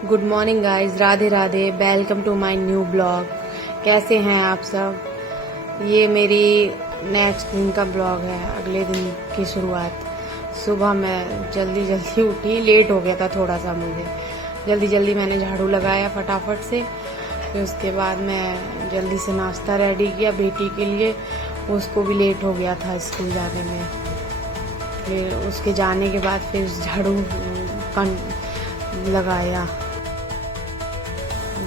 Good morning guys, Radhe Radhe. Welcome to my new blog. कैसे हैं आप सब? ये मेरी नेक्स्ट दिन का ब्लॉग है, अगले दिन की शुरुआत। सुबह मैं जल्दी जल्दी उठी, लेट हो गया था थोड़ा सा मुझे। जल्दी जल्दी मैंने झाड़ू लगाया फटाफट से। फिर उसके बाद मैं जल्दी से नाश्ता रेडी किया बेटी के लिए। उसको भी लेट हो गया था स्कूल जाने में। फिर उसके जाने के बाद फिर झाड़ू लगाया।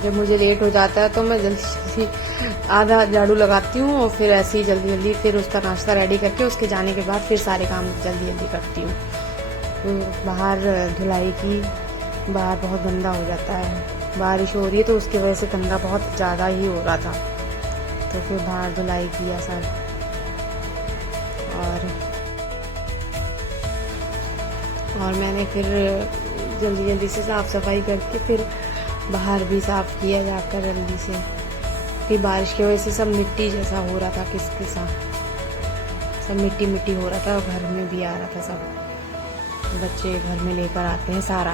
जब मुझे लेट हो जाता है तो मैं जल्दी जल्दी आधा झाड़ू लगाती हूँ और फिर ऐसे ही जल्दी जल्दी फिर उसका नाश्ता रेडी करके उसके जाने के बाद फिर सारे काम जल्दी जल्दी करती हूँ। तो बाहर धुलाई की, बाहर बहुत गंदा हो जाता है, बारिश हो रही है तो उसकी वजह से गंदा बहुत ज़्यादा ही हो रहा था। तो फिर बाहर धुलाई किया सब, और मैंने फिर जल्दी जल्दी से साफ़ सफाई करके फिर बाहर भी साफ़ किया जाकर जल्दी से। फिर बारिश की वजह से सब मिट्टी जैसा हो रहा था, किसकिसा सब मिट्टी मिट्टी हो रहा था, और घर में भी आ रहा था सब। बच्चे घर में लेकर आते हैं सारा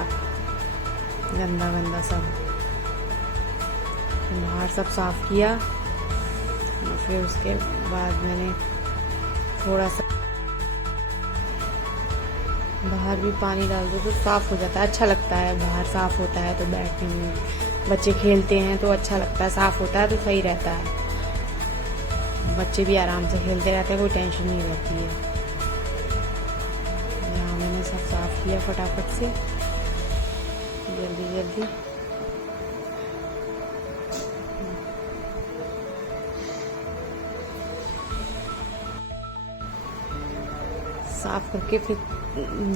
गंदा गंदा सब। बाहर सब साफ़ किया और फिर उसके बाद मैंने थोड़ा सा बाहर भी पानी डाल दो तो साफ़ हो जाता है, अच्छा लगता है। बाहर साफ़ होता है तो बैठने में, बच्चे खेलते हैं तो अच्छा लगता है, साफ़ होता है तो सही रहता है। बच्चे भी आराम से खेलते रहते हैं, कोई टेंशन नहीं रहती है। यहाँ मैंने सब साफ़ किया फटाफट से जल्दी जल्दी। साफ़ करके फिर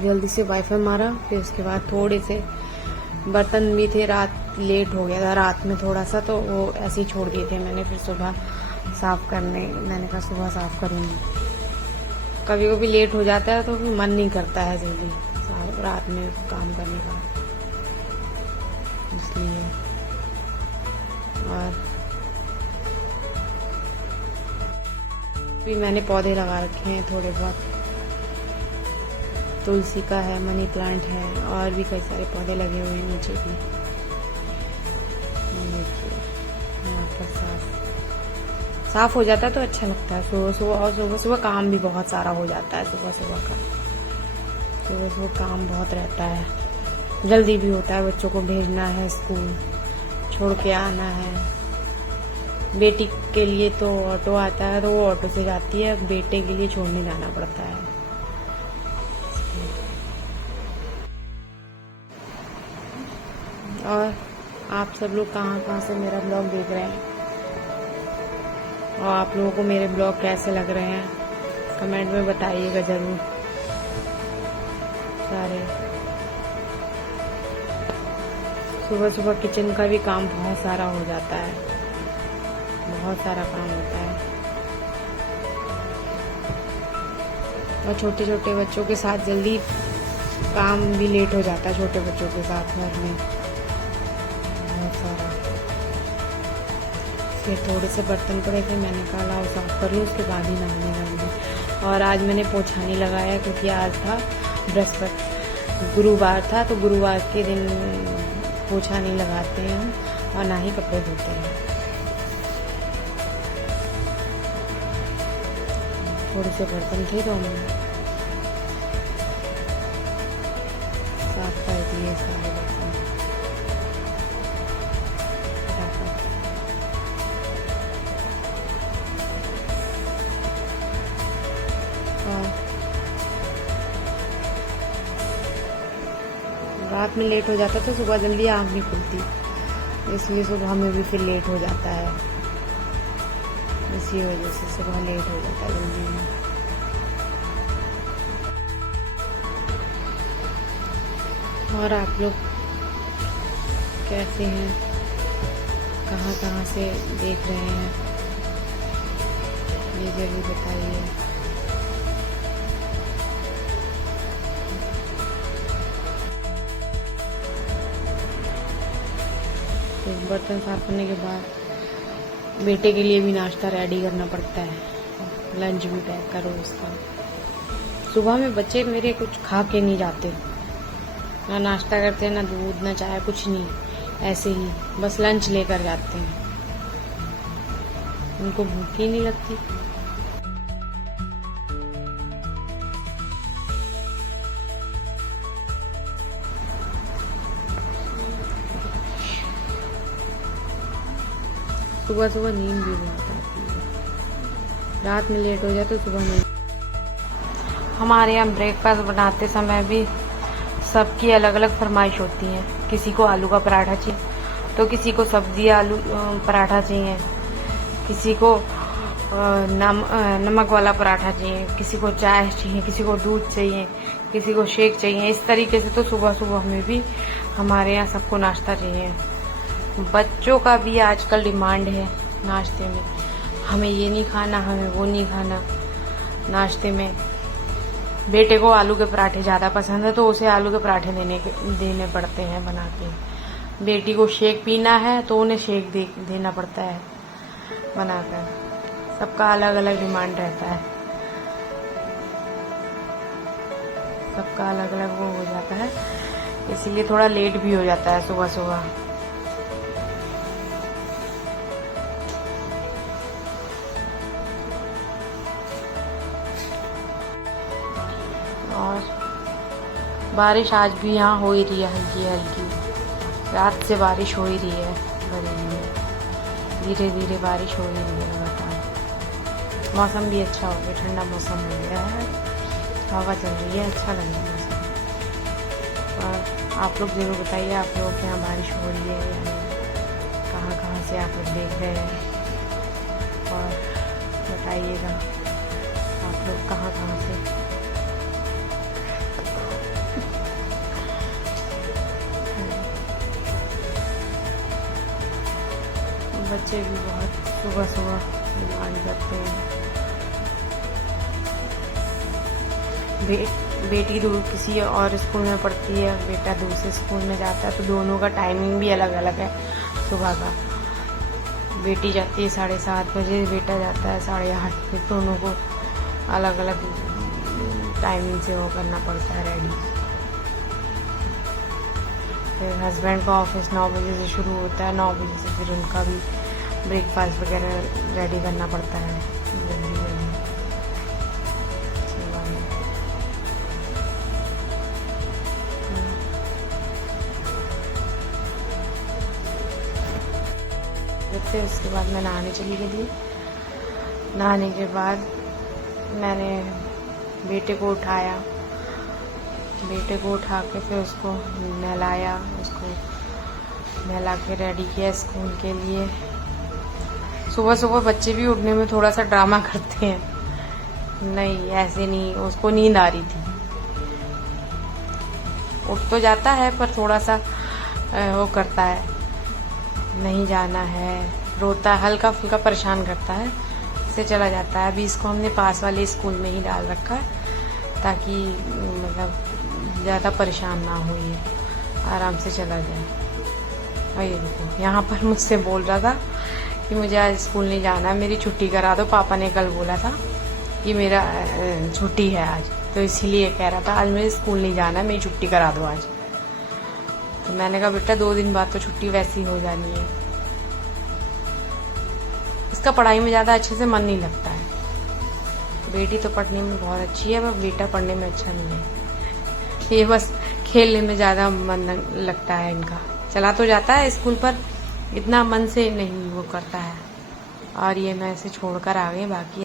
जल्दी से वाईफाई मारा। फिर उसके बाद थोड़े से बर्तन भी थे, रात लेट हो गया था रात में थोड़ा सा, तो वो ऐसे ही छोड़ दिए थे मैंने। फिर सुबह साफ़ करने, मैंने कहा सुबह साफ़ करूँगी। कभी कभी लेट हो जाता है तो फिर मन नहीं करता है जल्दी रात में काम करने का, इसलिए। और भी मैंने पौधे लगा रखे हैं थोड़े बहुत, तुलसी का है, मनी प्लांट है, और भी कई सारे पौधे लगे हुए हैं नीचे भी। यहाँ पर साफ हो जाता है तो अच्छा लगता है सुबह सुबह। और सुबह सुबह काम भी बहुत सारा हो जाता है सुबह सुबह का। सुबह सुबह काम बहुत रहता है, जल्दी भी होता है। बच्चों को भेजना है स्कूल, छोड़ के आना है। बेटी के लिए तो ऑटो आता है तो वो ऑटो से जाती है, बेटे के लिए छोड़ने जाना पड़ता है। और आप सब लोग कहाँ कहाँ से मेरा ब्लॉग देख रहे हैं, और आप लोगों को मेरे ब्लॉग कैसे लग रहे हैं कमेंट में बताइएगा ज़रूर सारे। सुबह सुबह किचन का भी काम बहुत सारा हो जाता है, बहुत सारा काम होता है। और छोटे छोटे बच्चों के साथ जल्दी काम भी लेट हो जाता है, छोटे बच्चों के साथ घर में बहुत सारा। फिर थोड़े से बर्तन पड़े थे, मैंने कहा लाओ साफ कर लूँ, उसके बाद ही नहाने लगूँगी। और आज मैंने पोछा नहीं लगाया क्योंकि आज था बृहस्पति, गुरुवार था, तो गुरुवार के दिन पोछा नहीं लगाते हैं हम, और ना ही कपड़े धोते हैं। थोड़े से बर्तन थे तो हमने साफ कर दिए सारे बर्तन। रात में लेट हो जाता तो सुबह जल्दी आँख नहीं खुलती, इसलिए सुबह में भी फिर लेट हो जाता है। इसी वजह से सुबह लेट हो जाता है जल्दी में। और आप लोग कैसे हैं, कहाँ कहाँ से देख रहे हैं, ये जरूर बताइए। तो बर्तन साफ करने के बाद बेटे के लिए भी नाश्ता रेडी करना पड़ता है, लंच भी पैक करो उसका। सुबह में बच्चे मेरे कुछ खा के नहीं जाते, ना नाश्ता करते हैं, ना दूध, ना चाय, कुछ नहीं। ऐसे ही बस लंच लेकर जाते हैं, उनको भूख ही नहीं लगती। सुबह सुबह नींद भी बहुत आती है, रात में लेट हो जाए तो सुबह नींद। हमारे यहाँ ब्रेकफास्ट बनाते समय भी सबकी अलग अलग फरमाइश होती है। किसी को आलू का पराठा चाहिए तो किसी को सब्जी आलू पराठा चाहिए, किसी को नमक वाला पराठा चाहिए, किसी को चाय चाहिए, किसी को दूध चाहिए, किसी को शेक चाहिए। इस तरीके से तो सुबह सुबह में भी हमारे यहाँ सबको नाश्ता चाहिए। बच्चों का भी आजकल डिमांड है नाश्ते में, हमें ये नहीं खाना, हमें वो नहीं खाना। नाश्ते में बेटे को आलू के पराठे ज़्यादा पसंद है तो उसे आलू के पराठे देने पड़ते हैं बना के। बेटी को शेक पीना है तो उन्हें शेक देना पड़ता है बनाकर। सबका अलग अलग डिमांड रहता है, सबका अलग अलग वो हो जाता है, इसीलिए थोड़ा लेट भी हो जाता है सुबह सुबह। और बारिश आज भी यहाँ हो ही रही है, हल्की हल्की। रात से बारिश हो ही रही है, बड़ी धीरे धीरे बारिश हो ही रही है लगातार। मौसम भी अच्छा हो गया, ठंडा मौसम हो गया है, हवा चल रही है, अच्छा लग रहा है मौसम। और आप लोग जरूर बताइए आप लोगों के यहाँ बारिश हो रही है या नहीं, कहाँ कहाँ से आप लोग देख रहे हैं, और बताइएगा आप लोग कहाँ कहाँ से। बच्चे भी बहुत सुबह सुबह डिमांड करते हैं। बेटी दूर किसी और स्कूल में पढ़ती है, बेटा दूसरे स्कूल में जाता है, तो दोनों का टाइमिंग भी अलग अलग है सुबह का। बेटी जाती है 7:30 बजे, बेटा जाता है 8:30 बजे। दोनों को अलग अलग टाइमिंग से वो करना पड़ता है रेडी। फिर हस्बैंड का ऑफिस 9 बजे से शुरू होता है, 9 बजे से फिर उनका भी ब्रेकफास्ट वगैरह रेडी करना पड़ता है जल्दी जल्दी। उसके बाद मैं नहाने चली गई। नहाने के बाद मैंने बेटे को उठाया, बेटे को उठा के फिर उसको नहलाया, उसको नहला के रेडी किया स्कूल के लिए। सुबह सुबह बच्चे भी उठने में थोड़ा सा ड्रामा करते हैं, नहीं ऐसे नहीं, उसको नींद आ रही थी। उठ तो जाता है पर थोड़ा सा वो करता है, नहीं जाना है, रोता है, हल्का फुल्का परेशान करता है, से चला जाता है। अभी इसको हमने पास वाले स्कूल में ही डाल रखा है ताकि मतलब ज़्यादा परेशान ना हो, ये आराम से चला जाए। और ये देखो यहाँ पर मुझसे बोल रहा था कि मुझे आज स्कूल नहीं जाना, मेरी छुट्टी करा दो। पापा ने कल बोला था कि मेरा छुट्टी है आज, तो इसीलिए कह रहा था आज मुझे स्कूल नहीं जाना, मेरी छुट्टी करा दो आज। तो मैंने कहा बेटा 2 दिन बाद तो छुट्टी वैसी हो जानी है। इसका पढ़ाई में ज़्यादा अच्छे से मन नहीं लगता है। बेटी तो पढ़ने में बहुत अच्छी है पर बेटा पढ़ने में अच्छा नहीं है। ये बस खेलने में ज़्यादा मन लगता है इनका। चला तो जाता है स्कूल पर इतना मन से नहीं वो करता है। और ये मैं इसे छोड़कर आ गई, बाकी